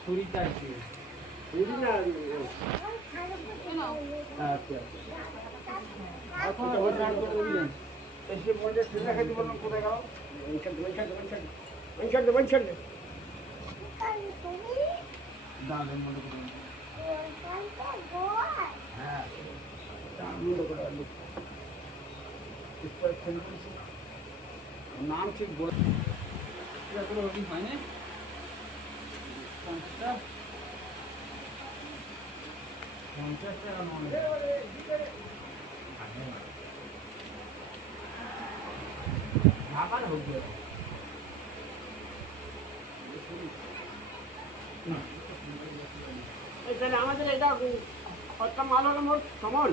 ছুরি চাইছি এসে বলছে ছেলে খেতে বললাম কোথায় গেল হ্যাঁ নাম ঠিক বলে হয়নি 50 টাকা মনে ঢাকার হোক আমাদের এটা খরচা মাল হলো মোট সমল